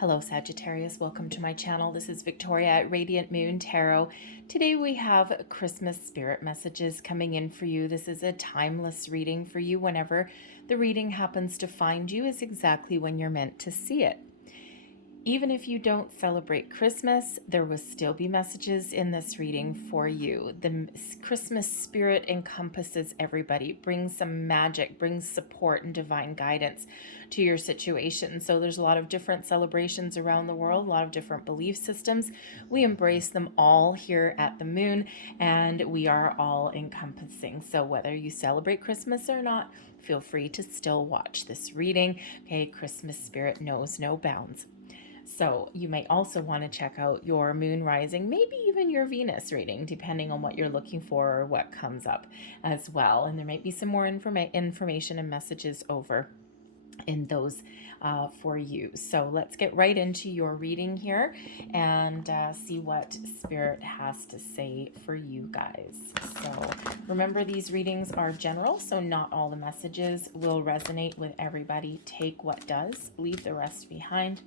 Hello Sagittarius, welcome to my channel. This is Victoria at Radiant Moon Tarot. Today we have Christmas spirit messages coming in for you. This is a timeless reading for you. Whenever the reading happens to find you is exactly when you're meant to see it. Even if you don't celebrate Christmas, there will still be messages in this reading for you. The Christmas spirit encompasses everybody, brings some magic, brings support and divine guidance to your situation. So there's a lot of different celebrations around the world, a lot of different belief systems. We embrace them all here at the moon, and we are all encompassing. So whether you celebrate Christmas or not, feel free to still watch this reading. Okay, Christmas spirit knows no bounds. So you may also want to check out your moon rising, maybe even your Venus reading, depending on what you're looking for or what comes up as well. And there might be some more information and messages over in those for you. So let's get right into your reading here and see what Spirit has to say for you guys. So remember, these readings are general, so not all the messages will resonate with everybody. Take what does, leave the rest behind.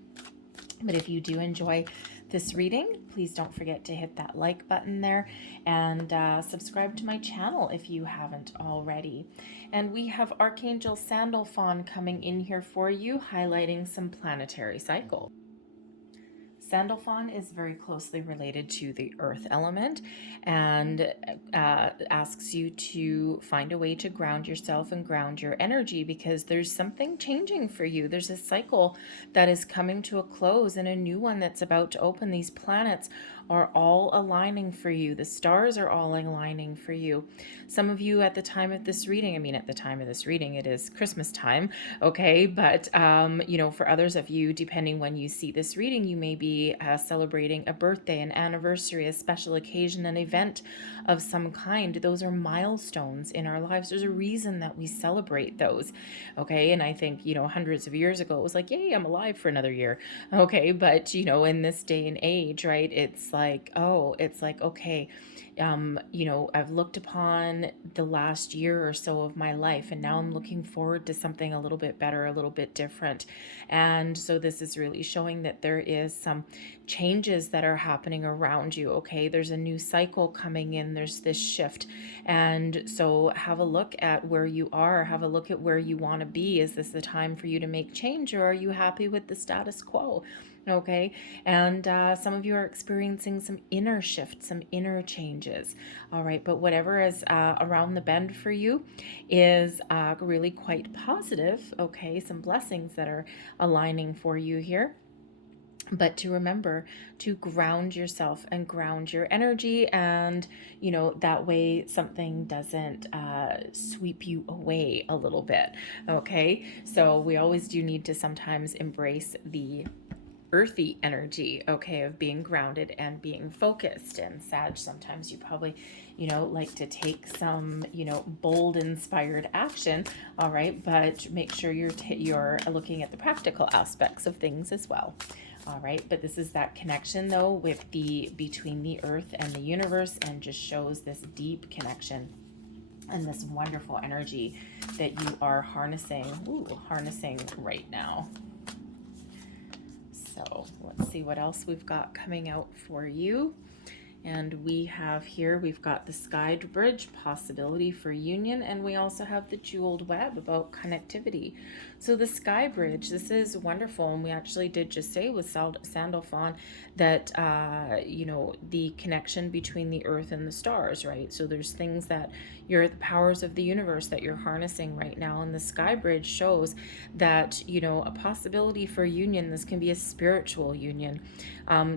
But if you do enjoy this reading, please don't forget to hit that like button there and subscribe to my channel if you haven't already. And we have Archangel Sandalphon coming in here for you, highlighting some planetary cycles. Sandalphon is very closely related to the earth element and asks you to find a way to ground yourself and ground your energy, because there's something changing for you. There's a cycle that is coming to a close and a new one that's about to open. These planets are all aligning for you. The stars are all aligning for you. Some of you at the time of this reading, at the time of this reading, it is Christmas time, okay? But, for others of you, depending when you see this reading, you may be celebrating a birthday, an anniversary, a special occasion, an event of some kind. Those are milestones in our lives. There's a reason that we celebrate those, okay? And I think, hundreds of years ago, it was like, yay, I'm alive for another year, okay? But, in this day and age, right, it's like, okay, I've looked upon the last year or so of my life, and now I'm looking forward to something a little bit better, a little bit different. And so this is really showing that there is some changes that are happening around you, okay? There's a new cycle coming in, there's this shift. And so have a look at where you are, have a look at where you want to be. Is this the time for you to make change, or are you happy with the status quo? Okay, and some of you are experiencing some inner shift, some inner changes. All right, but whatever is around the bend for you is really quite positive. Okay, some blessings that are aligning for you here. But to remember to ground yourself and ground your energy, and that way something doesn't sweep you away a little bit. Okay, so we always do need to sometimes embrace the earthy energy, okay, of being grounded and being focused. And Sag, sometimes you probably like to take some bold inspired action, all right, but make sure you're looking at the practical aspects of things as well. All right, but this is that connection though with between the earth and the universe, and just shows this deep connection and this wonderful energy that you are harnessing right now. So let's see what else we've got coming out for you. And we've got the Sky Bridge, possibility for union, and we also have the Jeweled Web, about connectivity. So the Sky Bridge, this is wonderful, and we actually did just say with Sandalphon that, the connection between the earth and the stars, right? So there's things that the powers of the universe that you're harnessing right now, and the Sky Bridge shows that, a possibility for union. This can be a spiritual union.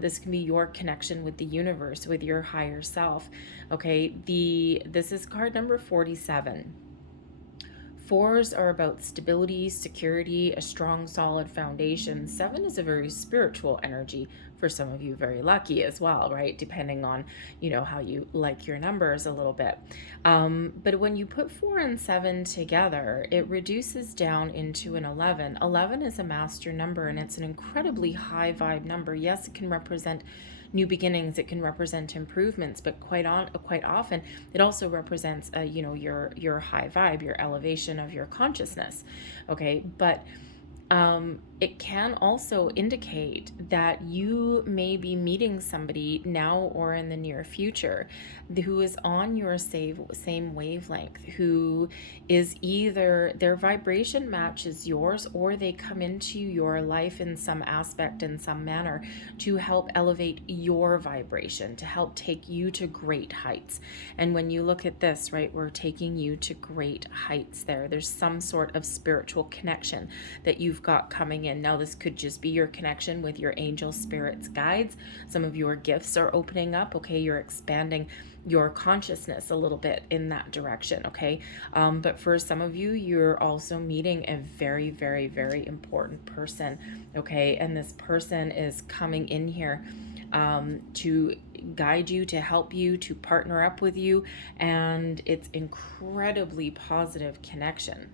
This can be your connection with the universe, with your higher self. Okay, this is card number 47. Fours are about stability, security, a strong, solid foundation. 7 is a very spiritual energy. For some of you, very lucky as well, right? Depending on, how you like your numbers a little bit. But when you put 4 and 7 together, it reduces down into an 11. 11 is a master number, and it's an incredibly high vibe number. Yes, it can represent new beginnings, it can represent improvements, but quite often it also represents your high vibe, your elevation of your consciousness. Okay, but It can also indicate that you may be meeting somebody now or in the near future who is on your same wavelength, who is either their vibration matches yours or they come into your life in some aspect, in some manner, to help elevate your vibration, to help take you to great heights. And when you look at this, right, we're taking you to great heights there. There's some sort of spiritual connection that you've got coming in. Now, this could just be your connection with your angel spirits, guides. Some of your gifts are opening up, okay? You're expanding your consciousness a little bit in that direction, okay? But for some of you, you're also meeting a very, very, very important person, okay? And this person is coming in here to guide you, to help you, to partner up with you, and it's incredibly positive connection.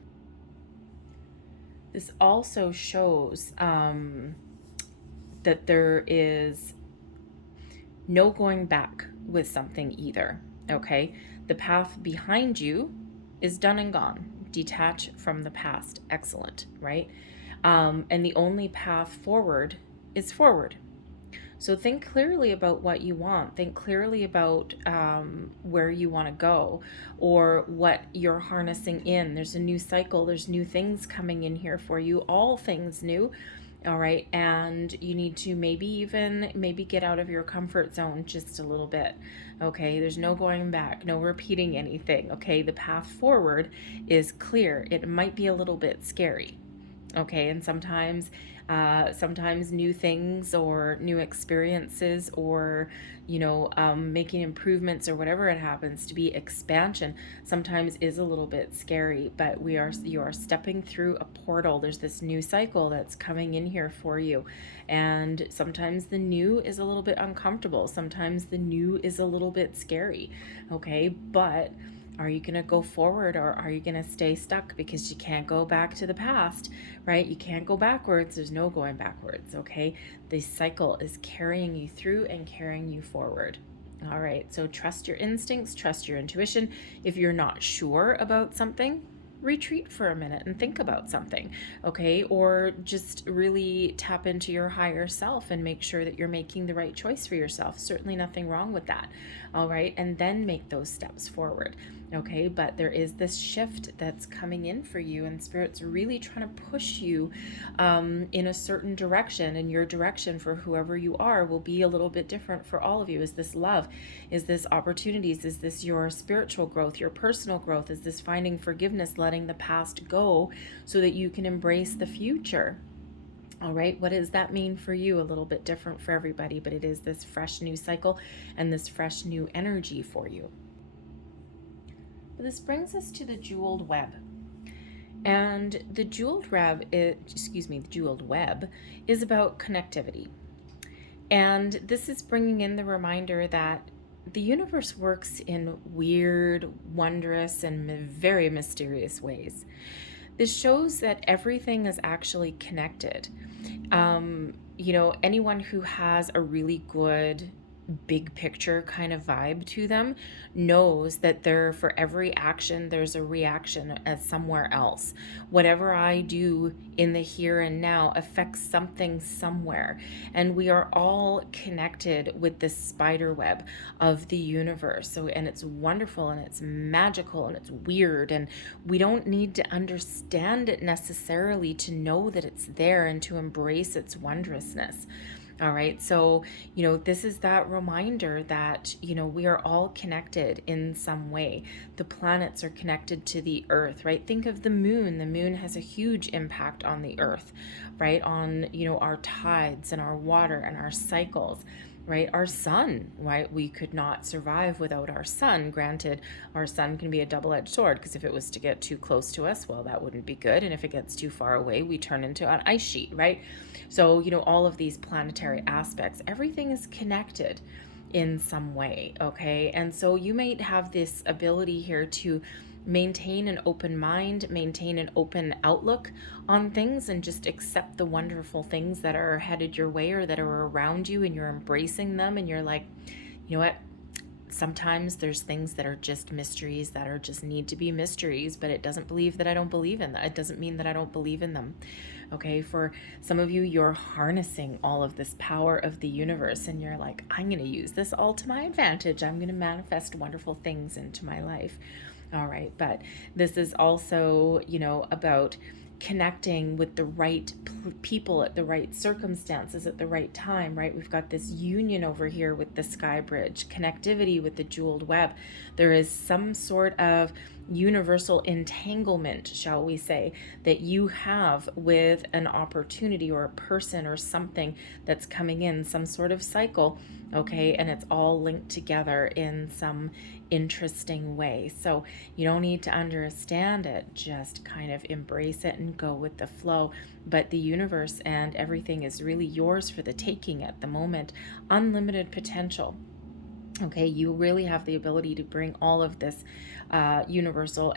This also shows that there is no going back with something either, okay? The path behind you is done and gone. Detach from the past. Excellent, right? And the only path forward is forward. So think clearly about what you want. Think clearly about where you want to go or what you're harnessing in. There's a new cycle. There's new things coming in here for you. All things new. All right. And you need to maybe get out of your comfort zone just a little bit. Okay. There's no going back, no repeating anything. Okay. The path forward is clear. It might be a little bit scary. Okay. And sometimes new things or new experiences or, making improvements or whatever it happens to be, expansion sometimes is a little bit scary, but you are stepping through a portal. There's this new cycle that's coming in here for you. And sometimes the new is a little bit uncomfortable. Sometimes the new is a little bit scary. Okay. But are you going to go forward or are you going to stay stuck because you can't go back to the past, right? You can't go backwards. There's no going backwards, okay? The cycle is carrying you through and carrying you forward. All right, so trust your instincts, trust your intuition. If you're not sure about something, retreat for a minute and think about something, okay? Or just really tap into your higher self and make sure that you're making the right choice for yourself. Certainly nothing wrong with that, all right? And then make those steps forward, okay? But there is this shift that's coming in for you, and Spirit's really trying to push you in a certain direction, and your direction for whoever you are will be a little bit different for all of you. Is this love? Is this opportunities? Is this your spiritual growth, your personal growth? Is this finding forgiveness, letting the past go so that you can embrace the future? All right, what does that mean for you? A little bit different for everybody, but it is this fresh new cycle and this fresh new energy for you. But this brings us to the jeweled web. And the jeweled web is about connectivity. And this is bringing in the reminder that the universe works in weird, wondrous, and very mysterious ways. This shows that everything is actually connected. Anyone who has a really good big picture kind of vibe to them knows that for every action there's a reaction as somewhere else. Whatever I do in the here and now affects something somewhere, and we are all connected with this spider web of the universe. And it's wonderful and it's magical and it's weird, and we don't need to understand it necessarily to know that it's there and to embrace its wondrousness. All right. So, this is that reminder that, we are all connected in some way. The planets are connected to the earth, right? Think of the moon. The moon has a huge impact on the earth, right? On, our tides and our water and our cycles, right? Our sun, right? We could not survive without our sun. Granted, our sun can be a double-edged sword, because if it was to get too close to us, well, that wouldn't be good. And if it gets too far away, we turn into an ice sheet, right? So, all of these planetary aspects, everything is connected in some way, okay? And so you might have this ability here to maintain an open mind, maintain an open outlook on things, and just accept the wonderful things that are headed your way or that are around you, and you're embracing them, and you're like, you know what? Sometimes there's things that are just mysteries that are just need to be mysteries, but it doesn't believe that I don't believe in that. It doesn't mean that I don't believe in them. Okay, for some of you, you're harnessing all of this power of the universe and you're like, I'm going to use this all to my advantage. I'm going to manifest wonderful things into my life. All right, but this is also, about connecting with the right people at the right circumstances at the right time, right? We've got this union over here with the sky bridge, connectivity with the jeweled web. There is some sort of universal entanglement, shall we say, that you have with an opportunity or a person or something that's coming in, some sort of cycle, okay? And it's all linked together in some interesting way. So you don't need to understand it, just kind of embrace it and go with the flow. But the universe and everything is really yours for the taking at the moment. Unlimited potential. Okay, you really have the ability to bring all of this universal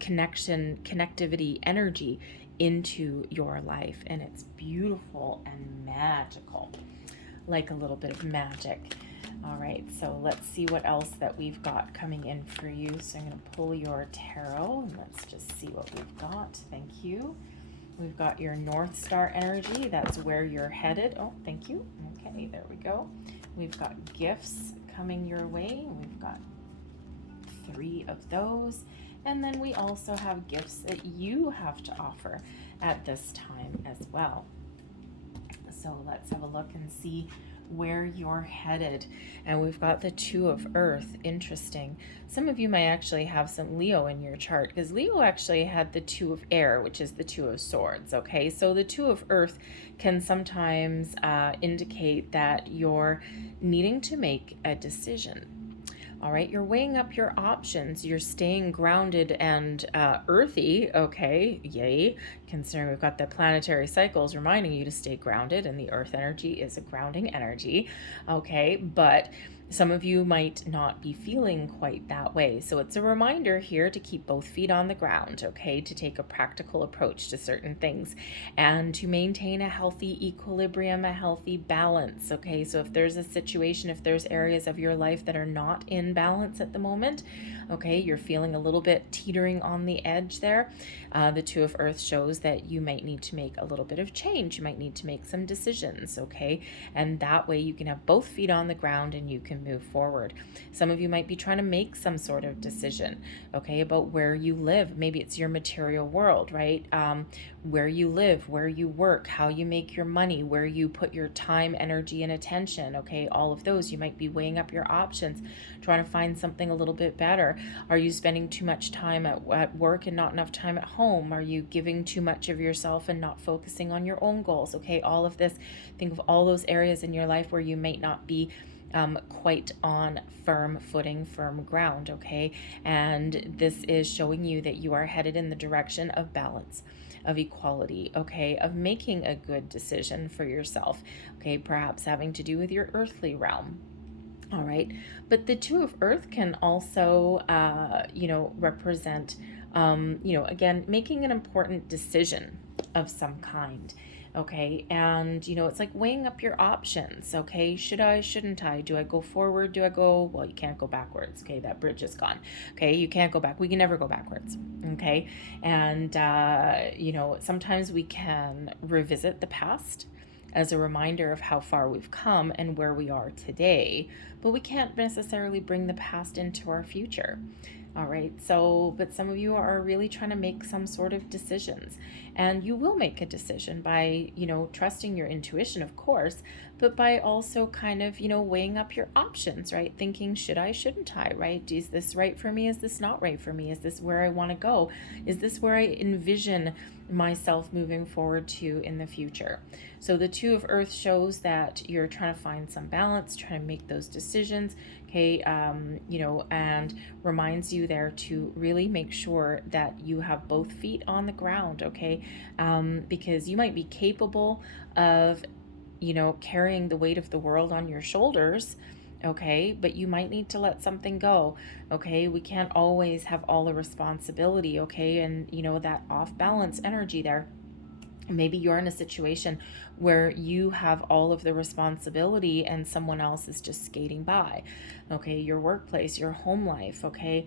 connectivity energy into your life, and it's beautiful and magical, like a little bit of magic. All right, so let's see what else that we've got coming in for you. So I'm going to pull your tarot and let's just see what we've got. Thank you. We've got your North Star energy. That's where you're headed. Oh, thank you. Okay, there we go. We've got gifts coming your way. We've got 3 of those. And then we also have gifts that you have to offer at this time as well. So let's have a look and see where you're headed. And we've got the 2 of Earth. Interesting. Some of you might actually have some Leo in your chart, because Leo actually had the 2 of Air, which is the 2 of Swords. Okay, so the 2 of Earth can sometimes indicate that you're needing to make a decision. All right, you're weighing up your options. You're staying grounded and earthy. Okay, yay. Considering we've got the planetary cycles reminding you to stay grounded, and the earth energy is a grounding energy. Okay, but some of you might not be feeling quite that way. So it's a reminder here to keep both feet on the ground, okay, to take a practical approach to certain things and to maintain a healthy equilibrium, a healthy balance, okay? So if there's a situation, if there's areas of your life that are not in balance at the moment, okay, you're feeling a little bit teetering on the edge there, the 2 of Earth shows that you might need to make a little bit of change. You might need to make some decisions, okay? And that way you can have both feet on the ground and you can move forward. Some of you might be trying to make some sort of decision, okay, about where you live. Maybe it's your material world, right? Where you live, where you work, how you make your money, where you put your time, energy, and attention, okay? All of those. You might be weighing up your options, trying to find something a little bit better. Are you spending too much time at work and not enough time at home? Are you giving too much of yourself and not focusing on your own goals? Okay, all of this. Think of all those areas in your life where you might not be quite on firm footing, firm ground, okay? And this is showing you that you are headed in the direction of balance, of equality, okay, of making a good decision for yourself, okay, perhaps having to do with your earthly realm. All right, but the 2 of Earth can also, represent, again, making an important decision of some kind. Okay, and it's like weighing up your options. Okay, should I, shouldn't I? Do I go forward? Do I go, well, you can't go backwards. Okay, that bridge is gone. Okay, you can't go back. We can never go backwards. Okay, and sometimes we can revisit the past as a reminder of how far we've come and where we are today, but we can't necessarily bring the past into our future. All right, so, but some of you are really trying to make some sort of decisions, and you will make a decision by, trusting your intuition, of course, but by also kind of, weighing up your options, right? Thinking, should I, shouldn't I, right? Is this right for me? Is this not right for me? Is this where I want to go? Is this where I envision myself moving forward to in the future? So the 2 of Earth shows that you're trying to find some balance, trying to make those decisions, okay, and reminds you there to really make sure that you have both feet on the ground, okay, because you might be capable of, carrying the weight of the world on your shoulders, okay, but you might need to let something go, okay? We can't always have all the responsibility, okay, and that off balance energy there. Maybe you're in a situation where you have all of the responsibility and someone else is just skating by. Okay, your workplace, your home life, okay,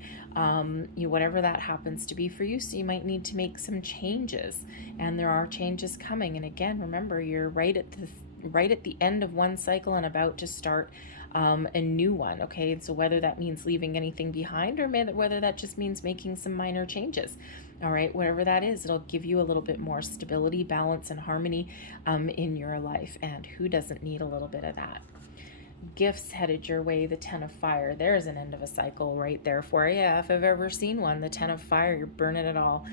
whatever that happens to be for you. So you might need to make some changes, and there are changes coming. And again, remember, you're right at the end of one cycle and about to start a new one. Okay, and so whether that means leaving anything behind, or whether that just means making some minor changes. All right, whatever that is, it'll give you a little bit more stability, balance, and harmony in your life. And who doesn't need a little bit of that? Gifts headed your way. The 10 of fire. There's an end of a cycle right there for you. If I've ever seen one, the 10 of fire, you're burning it all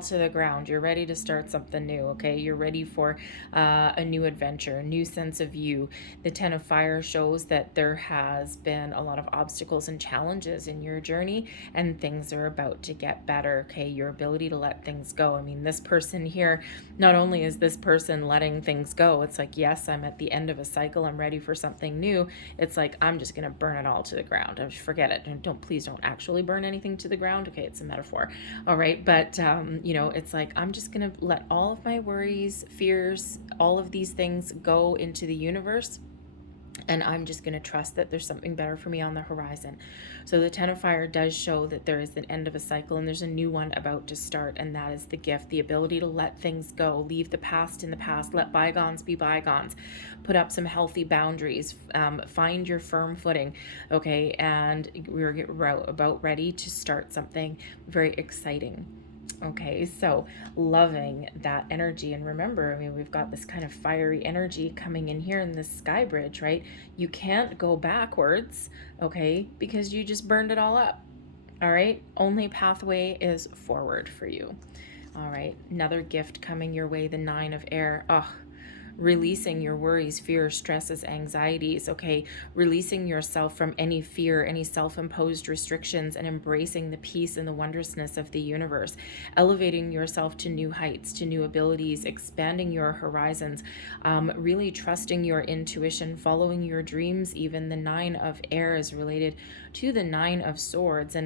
to the ground. You're ready to start something new. Okay, you're ready for a new adventure, a new sense of you. The 10 of fire shows that there has been a lot of obstacles and challenges in your journey, and things are about to get better. Okay, your ability to let things go. I mean, this person here, not only is this person letting things go, it's like, yes, I'm at the end of a cycle, I'm ready for something new. It's like, I'm just going to burn it all to the ground. Forget it. Please don't actually burn anything to the ground. Okay, it's a metaphor. All right. But, it's like, I'm just going to let all of my worries, fears, all of these things go into the universe. And I'm just going to trust that there's something better for me on the horizon. So the 10 of fire does show that there is an end of a cycle and there's a new one about to start. And that is the gift, the ability to let things go, leave the past in the past, let bygones be bygones, put up some healthy boundaries, find your firm footing. Okay. And we're about ready to start something very exciting. Okay, so loving that energy. And remember, I mean, we've got this kind of fiery energy coming in here in this sky bridge, right? You can't go backwards, okay, because you just burned it all up. All right, only pathway is forward for you. All right, another gift coming your way, the 9 of air. Releasing your worries, fears, stresses, anxieties, okay? Releasing yourself from any fear, any self-imposed restrictions, and embracing the peace and the wondrousness of the universe. Elevating yourself to new heights, to new abilities, expanding your horizons, really trusting your intuition, following your dreams. Even the 9 of air is related to the 9 of swords,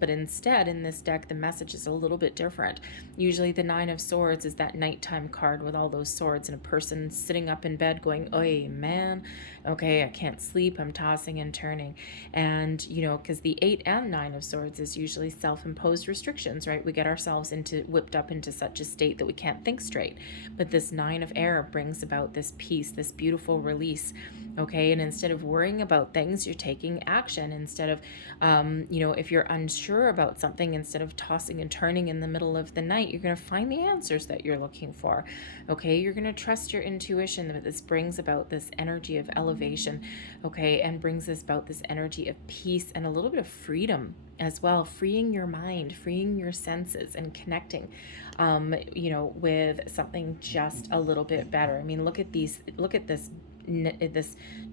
but instead in this deck the message is a little bit different. Usually the 9 of swords is that nighttime card with all those swords and a person sitting up in bed going, "Oy, man, okay, I can't sleep, I'm tossing and turning." And because the 8 and 9 of swords is usually self-imposed restrictions, right? We get ourselves whipped up into such a state that we can't think straight. But this 9 of air brings about this peace, this beautiful release. Okay, and instead of worrying about things, you're taking action. Instead of, if you're unsure about something, instead of tossing and turning in the middle of the night, you're going to find the answers that you're looking for. Okay, you're going to trust your intuition, that this brings about this energy of elevation, okay, and brings us about this energy of peace and a little bit of freedom as well, freeing your mind, freeing your senses, and connecting, with something just a little bit better. I mean, look at this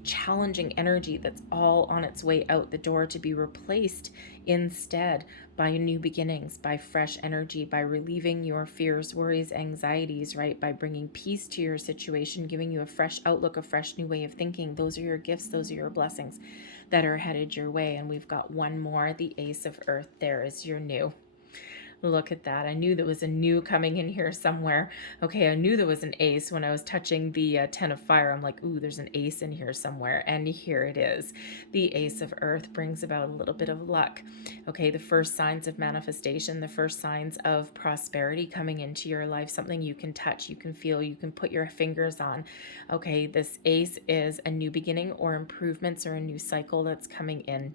challenging energy that's all on its way out the door to be replaced instead by new beginnings, by fresh energy, by relieving your fears, worries, anxieties, right? By bringing peace to your situation, giving you a fresh outlook, a fresh new way of thinking. Those are your gifts. Those are your blessings that are headed your way. And we've got one more, the Ace of Earth. There is your new. Look at that. I knew there was a new coming in here somewhere. Okay, I knew there was an ace when I was touching the 10 of fire. I'm like, ooh, there's an ace in here somewhere. And here it is. The Ace of Earth brings about a little bit of luck. Okay, the first signs of manifestation, the first signs of prosperity coming into your life, something you can touch, you can feel, you can put your fingers on. Okay, this ace is a new beginning or improvements or a new cycle that's coming in.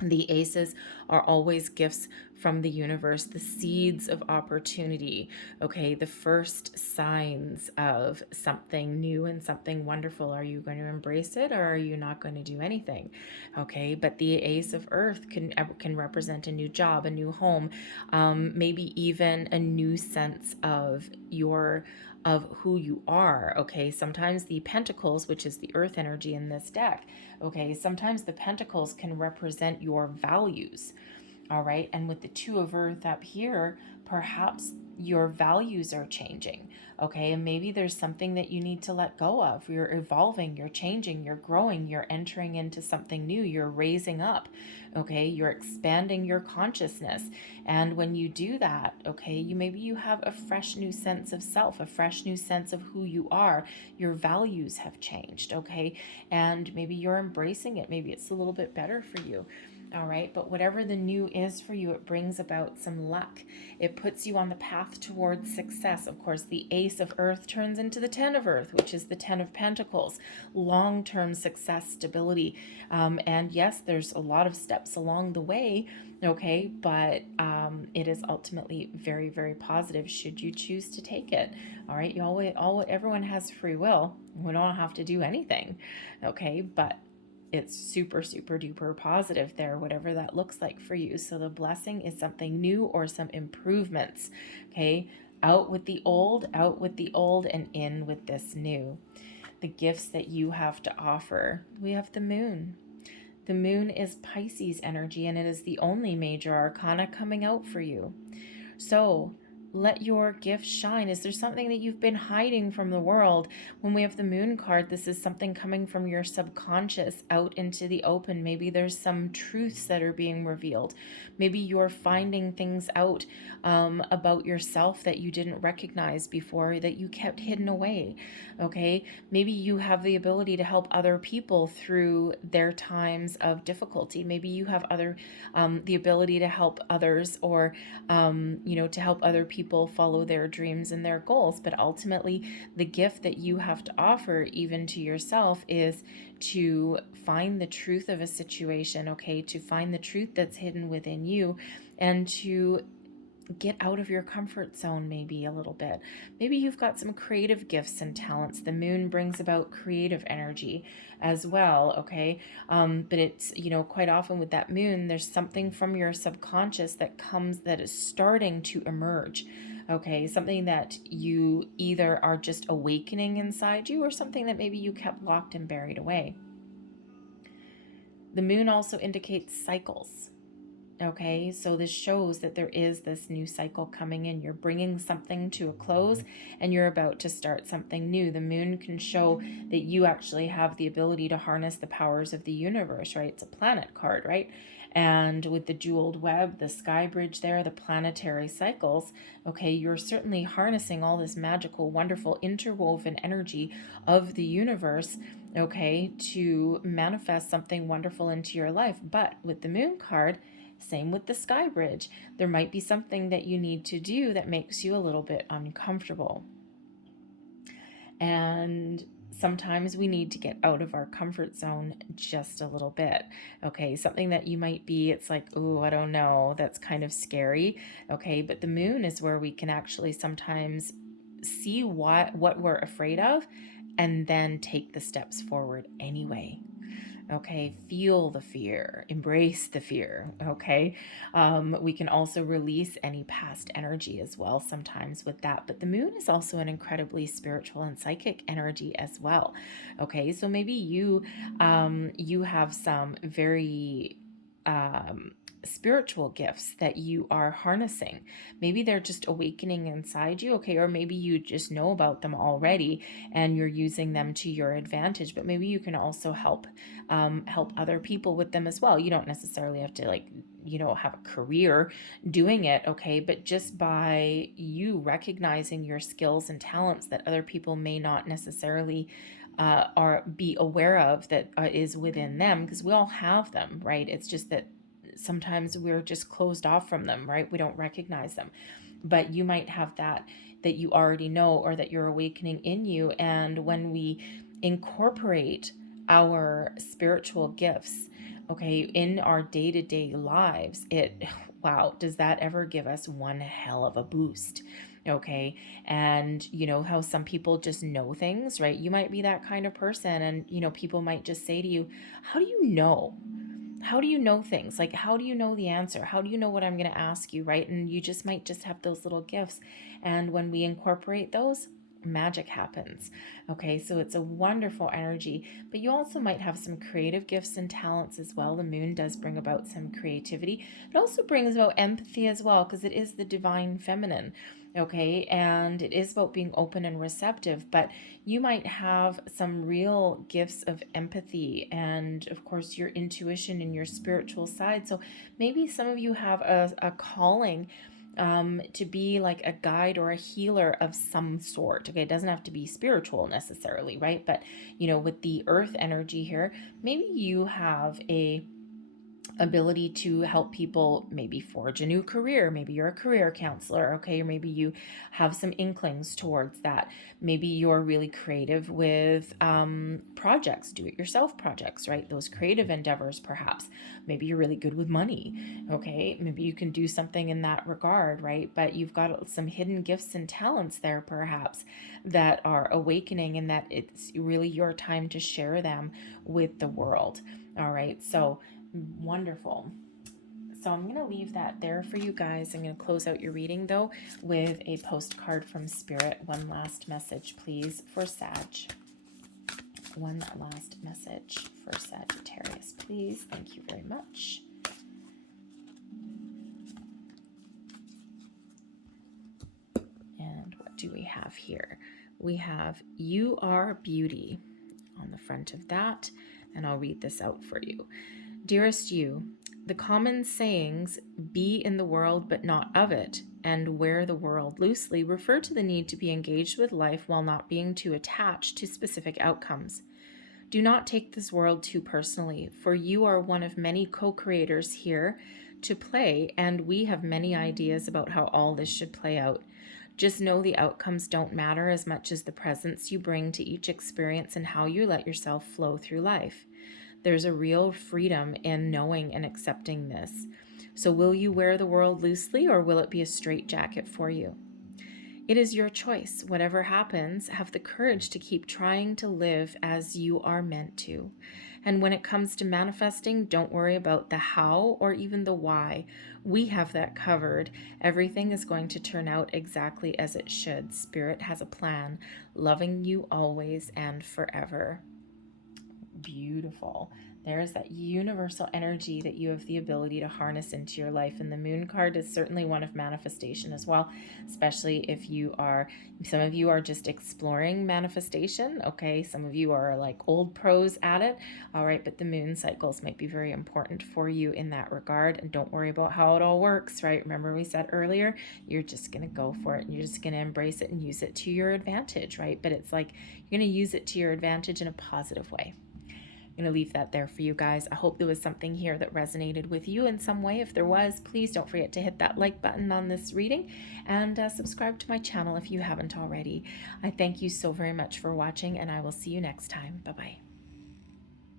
The aces are always gifts from the universe, the seeds of opportunity, okay, the first signs of something new and something wonderful. Are you going to embrace it, or are you not going to do anything? Okay, but the Ace of Earth can represent a new job, a new home, maybe even a new sense of who you are. Okay, sometimes the pentacles, which is the earth energy in this deck, okay, sometimes the pentacles can represent your values. All right, and with the 2 of earth up here, perhaps your values are changing, okay? And maybe there's something that you need to let go of. You're evolving, you're changing, you're growing, you're entering into something new, you're raising up, okay? You're expanding your consciousness. And when you do that, okay, maybe you have a fresh new sense of self, a fresh new sense of who you are. Your values have changed, okay? And maybe you're embracing it. Maybe it's a little bit better for you. All right, but whatever the new is for you, it brings about some luck. It puts you on the path towards success. Of course, the Ace of Earth turns into the Ten of Earth, which is the Ten of Pentacles, long-term success, stability. And yes, there's a lot of steps along the way, okay, but it is ultimately very, very positive should you choose to take it. All right, everyone has free will. We don't have to do anything, okay, but it's super, super duper positive there, whatever that looks like for you. So the blessing is something new or some improvements, okay? Out with the old, and in with this new. The gifts that you have to offer. We have the moon. The moon is Pisces energy, and it is the only major arcana coming out for you. So let your gift shine. Is there something that you've been hiding from the world? When we have the moon card, this is something coming from your subconscious out into the open. Maybe there's some truths that are being revealed. Maybe you're finding things out about yourself that you didn't recognize before, that you kept hidden away, okay? Maybe you have the ability to help other people through their times of difficulty. Maybe you have the ability to help others, or to help other people follow their dreams and their goals. But ultimately, the gift that you have to offer, even to yourself, is to find the truth of a situation, okay? To find the truth that's hidden within you, and to get out of your comfort zone maybe a little bit. Maybe you've got some creative gifts and talents. The moon brings about creative energy as well, okay? But it's, quite often with that moon, there's something from your subconscious that is starting to emerge, okay? Something that you either are just awakening inside you, or something that maybe you kept locked and buried away. The moon also indicates cycles. Okay, so this shows that there is this new cycle coming in. You're bringing something to a close, and you're about to start something new. The moon can show that you actually have the ability to harness the powers of the universe, right? It's a planet card, right? And with the jeweled web, the sky bridge there, the planetary cycles, okay, you're certainly harnessing all this magical, wonderful, interwoven energy of the universe, okay, to manifest something wonderful into your life. But with the moon card, same with the sky bridge. There might be something that you need to do that makes you a little bit uncomfortable. And sometimes we need to get out of our comfort zone just a little bit. Okay, something that you might be, it's like, oh, I don't know, that's kind of scary. Okay, but the moon is where we can actually sometimes see what we're afraid of, and then take the steps forward anyway. Okay, feel the fear, embrace the fear, okay? We can also release any past energy as well sometimes with that. But the moon is also an incredibly spiritual and psychic energy as well, okay? So maybe you have some very spiritual gifts that you are harnessing. Maybe they're just awakening inside you, okay? Or maybe you just know about them already and you're using them to your advantage. But maybe you can also help other people with them as well. You don't necessarily have to have a career doing it, okay? But just by you recognizing your skills and talents that other people may not necessarily be aware of, that is within them, because we all have them, right? It's just that sometimes we're just closed off from them, right? We don't recognize them. But you might have that you already know, or that you're awakening in you. And when we incorporate our spiritual gifts, okay, in our day-to-day lives, wow, does that ever give us one hell of a boost? Okay. And how some people just know things, right? You might be that kind of person, and people might just say to you, how do you know? How do you know things? Like, how do you know the answer? How do you know what I'm going to ask you, right? And you just might just have those little gifts. And when we incorporate those, magic happens. Okay, so it's a wonderful energy. But you also might have some creative gifts and talents as well. The moon does bring about some creativity. It also brings about empathy as well, because it is the divine feminine. okay? And it is about being open and receptive, but you might have some real gifts of empathy and, of course, your intuition and your spiritual side. So maybe some of you have a calling to be like a guide or a healer of some sort. Okay, it doesn't have to be spiritual necessarily, right? But, you know, with the earth energy here, maybe you have a ability to help people maybe forge a new career. Maybe you're a career counselor, okay? Or maybe you have some inklings towards that. Maybe you're really creative with projects, do-it-yourself projects, right? Those creative endeavors, perhaps. Maybe you're really good with money, okay? Maybe you can do something in that regard, right? But you've got some hidden gifts and talents there, perhaps, that are awakening, and that it's really your time to share them with the world. All right, so wonderful. So I'm going to leave that there for you guys. I'm going to close out your reading, though, with a postcard from Spirit. One last message, please, for Sag. One last message for Sagittarius, please. Thank you very much. And what do we have here? We have "You Are Beauty" on the front of that, and I'll read this out for you. Dearest you, the common sayings, "be in the world but not of it," and "wear the world loosely," refer to the need to be engaged with life while not being too attached to specific outcomes. Do not take this world too personally, for you are one of many co-creators here to play, and we have many ideas about how all this should play out. Just know the outcomes don't matter as much as the presence you bring to each experience and how you let yourself flow through life. There's a real freedom in knowing and accepting this. So will you wear the world loosely, or will it be a straitjacket for you? It is your choice. Whatever happens, have the courage to keep trying to live as you are meant to. And when it comes to manifesting, don't worry about the how or even the why. We have that covered. Everything is going to turn out exactly as it should. Spirit has a plan, loving you always and forever. Beautiful. There's that universal energy that you have the ability to harness into your life. And the Moon card is certainly one of manifestation as well, especially if you are, some of you are just exploring manifestation. Okay, some of you are like old pros at it. All right, but the moon cycles might be very important for you in that regard. And don't worry about how it all works, right? Remember we said earlier, you're just going to go for it and you're just going to embrace it and use it to your advantage, right? But it's like you're going to use it to your advantage in a positive way. I'm going to leave that there for you guys. I hope there was something here that resonated with you in some way. If there was, please don't forget to hit that like button on this reading and subscribe to my channel if you haven't already. I thank you so very much for watching, and I will see you next time. Bye-bye.